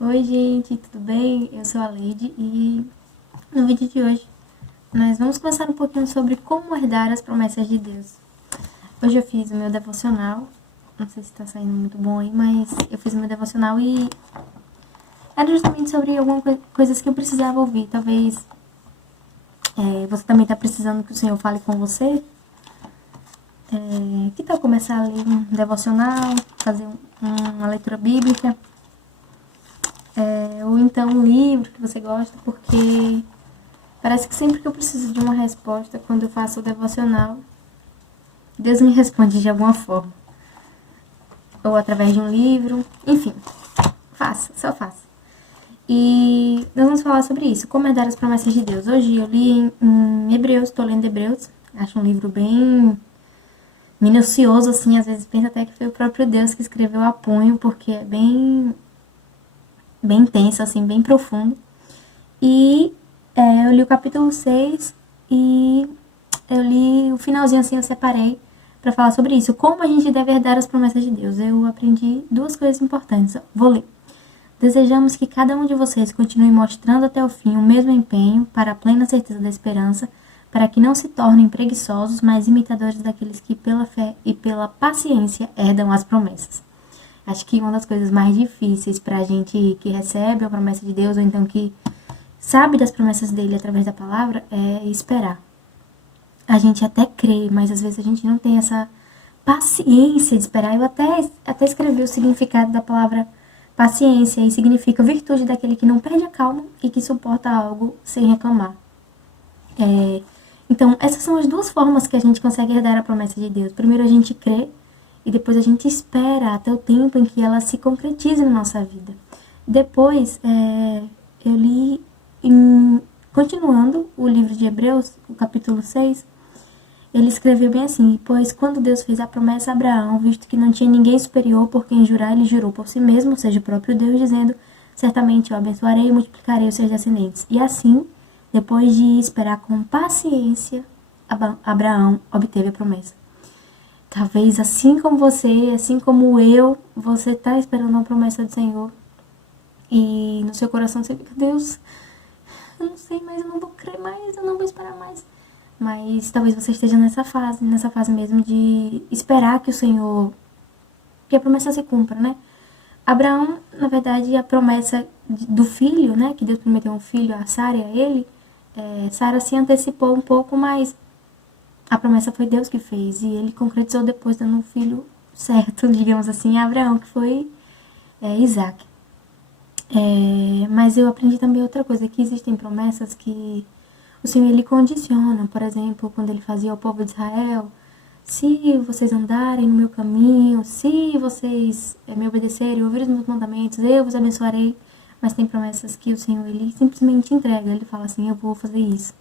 Oi, gente, tudo bem? Eu sou a Leide e no vídeo de hoje nós vamos conversar um pouquinho sobre como herdar as promessas de Deus. Hoje eu fiz o meu devocional, não sei se tá saindo muito bom aí, mas eu fiz o meu devocional e era justamente sobre algumas coisas que eu precisava ouvir. Talvez você também tá precisando que o Senhor fale com você. Que tal começar a ler um devocional, fazer uma leitura bíblica, ou então um livro que você gosta, porque parece que sempre que eu preciso de uma resposta, quando eu faço o devocional, Deus me responde de alguma forma. Ou através de um livro, enfim. Faça, só faça. E nós vamos falar sobre isso, como herdar as promessas de Deus. Hoje eu li em Hebreus, estou lendo Hebreus. Acho um livro bem minucioso, assim, às vezes penso até que foi o próprio Deus que escreveu a punho, porque é bem intenso, assim, bem profundo. E eu li o capítulo 6 e eu li o finalzinho assim, eu separei para falar sobre isso. Como a gente deve herdar as promessas de Deus. Eu aprendi duas coisas importantes. Vou ler. Desejamos que cada um de vocês continue mostrando até o fim o mesmo empenho para a plena certeza da esperança, para que não se tornem preguiçosos, mas imitadores daqueles que pela fé e pela paciência herdam as promessas. Acho que uma das coisas mais difíceis para a gente que recebe a promessa de Deus, ou então que sabe das promessas dele através da palavra, é esperar. A gente até crê, mas às vezes a gente não tem essa paciência de esperar. Eu até escrevi o significado da palavra paciência, e significa virtude daquele que não perde a calma e que suporta algo sem reclamar. Então, essas são as duas formas que a gente consegue herdar a promessa de Deus. Primeiro a gente crê e depois a gente espera até o tempo em que ela se concretize na nossa vida. Depois, eu li, continuando o livro de Hebreus, o capítulo 6, ele escreveu bem assim: pois quando Deus fez a promessa a Abraão, visto que não tinha ninguém superior por quem jurar, ele jurou por si mesmo, ou seja, o próprio Deus, dizendo: certamente eu abençoarei e multiplicarei os seus descendentes. E assim, depois de esperar com paciência, Abraão obteve a promessa. Talvez assim como você, assim como eu, você está esperando uma promessa do Senhor e no seu coração você fica: Deus, eu não sei mais, eu não vou crer mais, eu não vou esperar mais. Mas talvez você esteja nessa fase mesmo de esperar que o Senhor, que a promessa se cumpra, né? Abraão, na verdade, a promessa do filho, né? Que Deus prometeu um filho a Sara e a ele, Sara se antecipou um pouco, mas a promessa foi Deus que fez. E ele concretizou depois, dando um filho certo, digamos assim, a Abraão, que foi Isaac. Mas eu aprendi também outra coisa, que existem promessas que o Senhor ele condiciona. Por exemplo, quando ele fazia ao povo de Israel: se vocês andarem no meu caminho, se vocês me obedecerem e ouvirem os meus mandamentos, eu vos abençoarei. Mas tem promessas que o Senhor ele simplesmente entrega. Ele fala assim: eu vou fazer isso.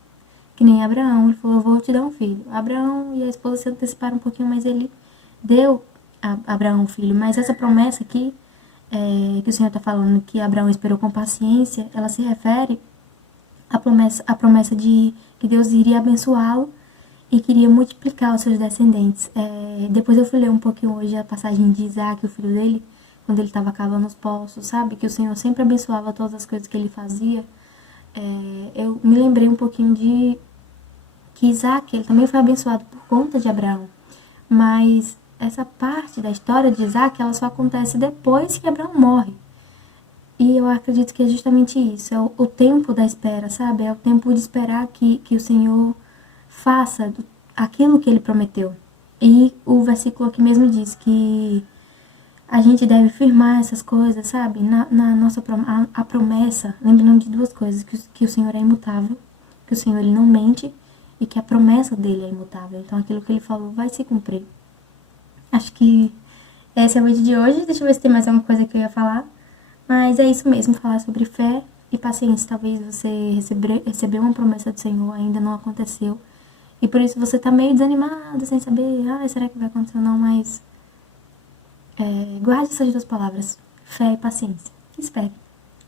Que nem Abraão, ele falou: eu vou te dar um filho. Abraão e a esposa se anteciparam um pouquinho, mas ele deu a Abraão um filho. Mas essa promessa aqui, que o Senhor está falando, que Abraão esperou com paciência, ela se refere à promessa de que Deus iria abençoá-lo e queria multiplicar os seus descendentes. Depois eu fui ler um pouquinho hoje a passagem de Isaac, o filho dele, quando ele estava cavando os poços, sabe? Que o Senhor sempre abençoava todas as coisas que ele fazia. Eu me lembrei um pouquinho de que Isaac, ele também foi abençoado por conta de Abraão. Mas essa parte da história de Isaac, ela só acontece depois que Abraão morre. E eu acredito que é justamente isso, é o tempo da espera, sabe? É o tempo de esperar que o Senhor faça aquilo que ele prometeu. E o versículo aqui mesmo diz que a gente deve firmar essas coisas, sabe? Na nossa a promessa, lembrando de duas coisas: que o Senhor é imutável, que o Senhor ele não mente e que a promessa dele é imutável. Então aquilo que ele falou vai se cumprir. Acho que esse é o vídeo de hoje. Deixa eu ver se tem mais alguma coisa que eu ia falar. Mas é isso mesmo, falar sobre fé e paciência. Talvez você recebeu uma promessa do Senhor, ainda não aconteceu. E por isso você tá meio desanimado, sem saber: será que vai acontecer ou não? Mas guarde essas duas palavras: fé e paciência. Espere.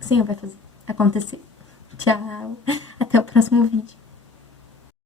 O Senhor vai fazer acontecer. Tchau. Até o próximo vídeo.